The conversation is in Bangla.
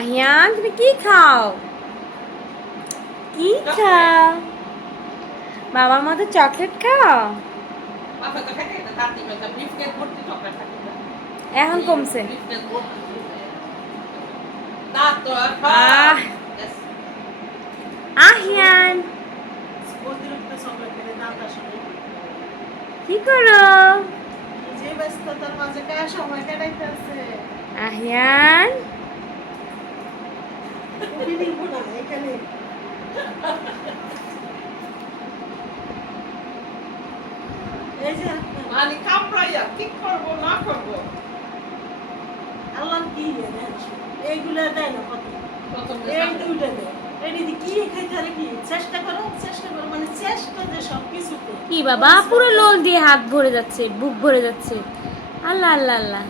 আহিয়ান তুমি কি খাও? কি খাও? বাবার মতো চকলেট খাও? এখন কমছে। আহিয়ান কি করো? আহিয়ান আল্লাহ কি এইগুলা দেয় না কত এই দুইটা দেয় এদিকে কি খাইতে পারে কি চেষ্টা করো মানে চেষ্টা যে সব কিছু কি বাবা পুরো লোল দিয়ে হাত ভরে যাচ্ছে, বুক ভরে যাচ্ছে। আল্লাহ আল্লাহ আল্লাহ।